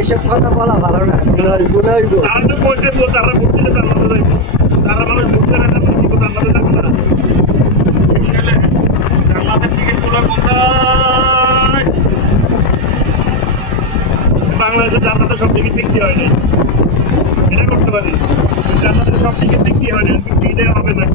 এসব কথা বলা ভালো না। গুনাই গো। তারা তো বসে তো তারা ভোট দিলে তার মধ্যে যাইব। তারা মানুষ ভোট দেবে না কি কথা আমাদের যাবো না। জান্নাতের টিকিট তোলা কোথায়? বাংলাদেশে জান্নাতের সব টিকিট বিক্রি হয় নাই। এটা করতে পারি। জান্নাতের সব টিকিট বিক্রি হয় নাই। বিক্রি দেওয়া হবে না।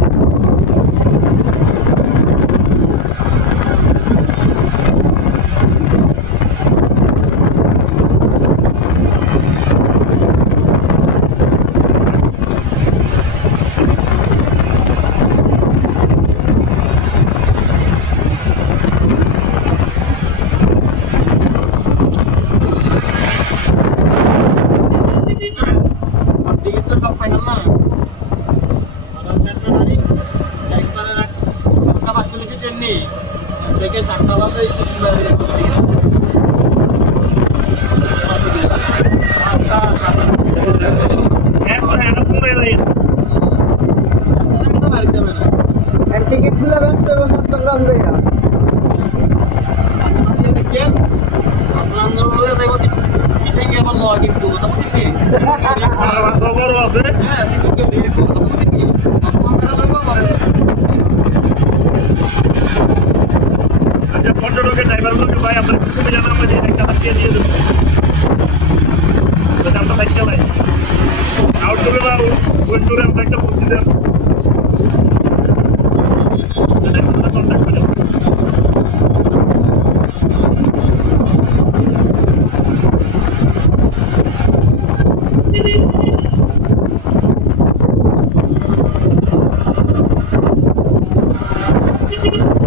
টিকিট তো সব ফাইনাল না। দেখে 7টা বাজে স্টেশন বাইরে টিকিট গুলো ব্যস্ত হবে চট্টগ্রাম জায়গা আছে আচ্ছা পর্যটকের ড্রাইভারগুলোকে ভাই আমরা তুমি জানো আমরা যে একটা হাত দিয়ে দেবো আমরা বাইক চালাই আউটডোরে বা উইন্ডোরে আমরা একটা বুদ্ধি দেব কন্ট্যাক্ট করে Thank you.